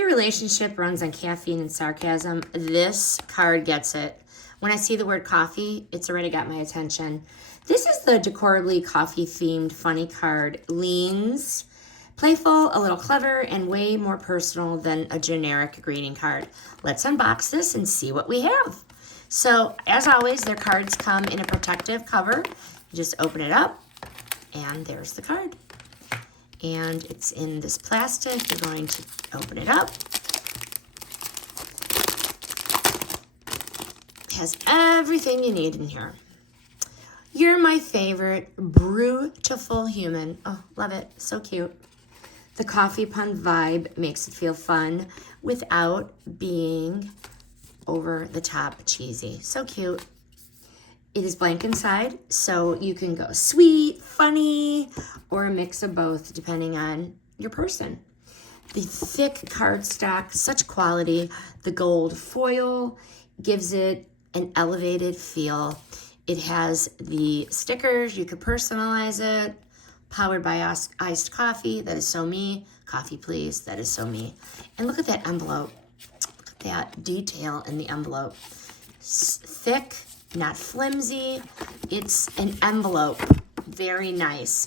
your relationship runs on caffeine and sarcasm, this card gets it. When I see the word coffee, it's already got my attention. This is the Decorably coffee-themed funny card. Leans playful, a little clever, and way more personal than a generic greeting card. Let's unbox this and see what we have. So, as always, their cards come in a protective cover. You just open it up, and there's the card. And it's in this plastic. You're going to open it up. It has everything you need in here. You're my favorite, beautiful human. Oh, love it. So cute. The coffee pun vibe makes it feel fun without being over the top cheesy. So cute. It is blank inside, so you can go sweet, funny, or a mix of both depending on your person. The thick cardstock, such quality. The gold foil gives it an elevated feel. It has the stickers. You could personalize it. Powered by iced coffee. That is so me. Coffee, please. That is so me. And look at that envelope. Look at that detail in the envelope. Thick, not flimsy. It's an envelope. Very nice.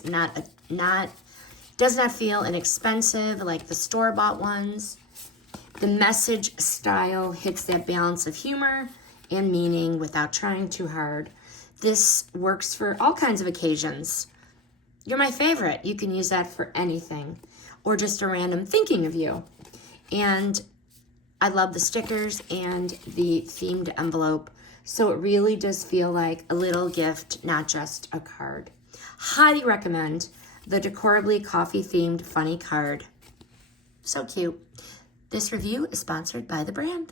Does not feel inexpensive like the store-bought ones. The message style hits that balance of humor and meaning without trying too hard. This works for all kinds of occasions. You're my favorite. You can use that for anything or just a random thinking of you. And I love the stickers and the themed envelope. So it really does feel like a little gift, not just a card. Highly recommend the Decorably coffee themed funny card. So cute. This review is sponsored by the brand.